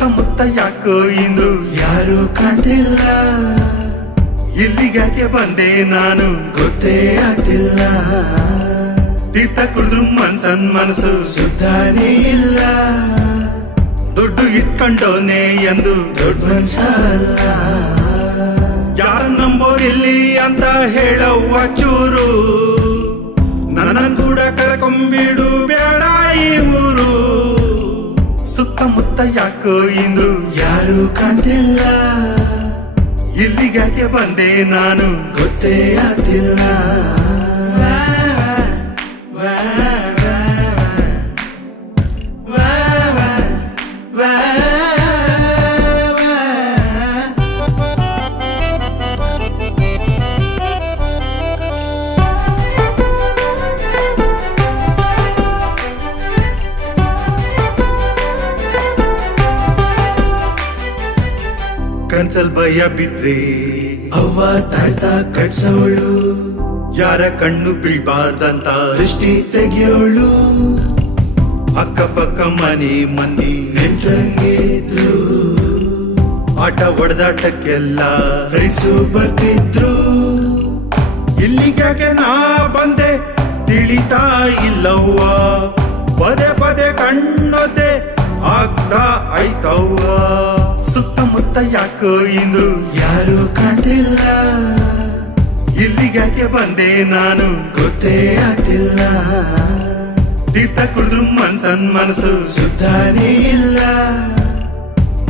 ಸುತ್ತಮುತ್ತ ಯಾಕೋ ಇಂದು ಯಾರು ಕಾಣ್ತಿಲ್ಲ, ಇಲ್ಲಿಗ್ಯಾಕೆ ಬಂದೆ ನಾನು ಗೊತ್ತೇ ಆಗ್ತಿಲ್ಲ. ತೀರ್ಥ ಕುಡಿದ್ರು ಮನಸ್ಸು ಸುತ್ತಾನೇ ಇಲ್ಲ, ದುಡ್ಡು ಇಟ್ಕೊಂಡೋನೆ ಎಂದು ದೊಡ್ಡ ಮನ್ಸಲ್ಲ. ಯಾರ ನಂಬೋರಿಲ್ಲಿ ಅಂತ ಹೇಳವ್ವ ಚೂರು, ನನ್ನ ಕೂಡ ಕರ್ಕೊಂಬಿಡು ಬೇಡ ಈ ಊರು. ಸುತ್ತಮುತ್ತ ಯಾಕೋ ಇಂದು ಯಾರು ಕಾಣ್ತಿಲ್ಲ, ಇಲ್ಲಿಗ್ಯಾಕೆ ಬಂದೆ ನಾನು ಗೊತ್ತೇ ಆಗ್ತಿಲ್ಲ. ಕನ್ಸಲ್ ಭಯ ಬಿದ್ರೆ ಅವ್ವ ತಾಯ್ತ ಕಟ್ಸೋಳು, ಯಾರ ಕಣ್ಣು ಬೀಳ್ಬಾರ್ದಂತ ದೃಷ್ಟಿ ತೆಗಿಯೋಳು. ಅಕ್ಕಪಕ್ಕ ಮನೆ ಮಂದಿ ನೆಂಟ್ರಂಗಿದ್ರು, ಆಟ ಹೊಡೆದಾಟಕ್ಕೆಲ್ಲ ಫ್ರೆಂಡ್ಸು ಬರ್ತಿದ್ರು. ಇಲ್ಲಿಗ್ಯಾಕೆ ನಾ ಬಂದೆ ತಿಳಿತಾ ಇಲ್ಲವ್ವ, ಪದೇ ಪದೇ ಕಣ್ಣೊದ್ದೆ ಆಗ್ತಾ ಐತವ್ವ. ಸುತ್ತಮುತ್ತ ಯಾಕೋ ಇಂದು ಯಾರು ಕಾಣ್ತಿಲ್ಲ, ಇಲ್ಲಿಗ್ಯಾಕೆ ಬಂದೆ ನಾನು ಗೊತ್ತೇ ಆಗ್ತಿಲ್ಲ. ತೀರ್ಥ ಕುಡಿದ್ರು ಮನಸ್ಸು ಸುತ್ತಾನೇ ಇಲ್ಲ,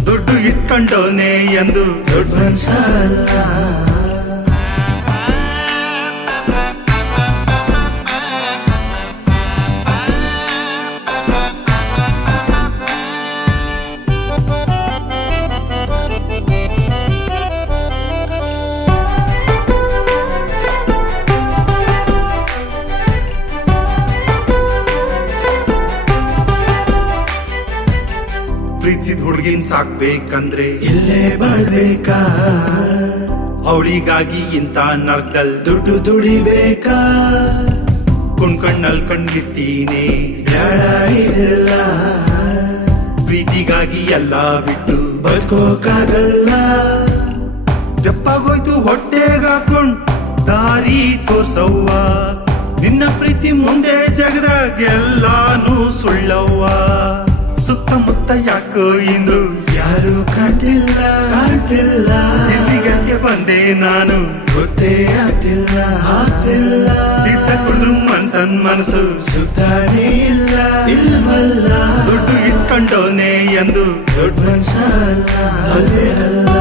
ದುಡ್ಡು ಇಟ್ಕೊಂಡೋನೆ ಎಂದು ದೊಡ್ಡ ಮನ್ಸಲ್ಲ. ಪ್ರೀತಿಸಿದ ಹುಡುಗಿನ್ ಸಾಕ್ಬೇಕಂದ್ರೆ ಇಲ್ಲೇ ಬಾಳ್ಬೇಕಾ, ಅವಳಿಗಾಗಿ ಇಂತ ನರ್ಕಲ್ ದುಡ್ಡು ದುಡಿಬೇಕಾ. ಕುಣ್ಕಣ್ಣಲ್ ಕಣ್ಗಿತ್ತೀನಿ ಬೇಡ ಇದೆಲ್ಲ, ಪ್ರೀತಿಗಾಗಿ ಎಲ್ಲ ಬಿಟ್ಟು ಬದುಕೋಕಾಗಲ್ಲ. ತೆಪ್ಪಾಗೋಯ್ತು ಹೊಟ್ಟೆಗಾಕೊಂಡ್ ದಾರಿ ತೋರ್ಸವ್ವ, ನಿನ್ನ ಪ್ರೀತಿ ಮುಂದೆ ಜಗದಾಗೆಲ್ಲಾನು ಸುಳ್ಳವ್ವ. ಸುತ್ತಮುತ್ತ ಯಾಕೋ ಇಂದು ಯಾರು ಕಾಣ್ತಿಲ್ಲ, ಇಲ್ಲಿಗೆ ಬಂದೆ ನಾನು ಗೊತ್ತೇ ಆಗ್ತಿಲ್ಲ. ತೀರ್ಥ ಕುಡಿದ್ರು ಮನಸ್ಸು ಸುತ್ತಾನೇ ಇಲ್ಲ, ಇಲ್ವಲ್ಲ, ದುಡ್ಡು ಇಟ್ಕೊಂಡೋನೆ ಎಂದು ದೊಡ್ಡ ಮನ್ಸಲ್ಲ. ಅಲ್ಲೇ ಅಲ್ಲ.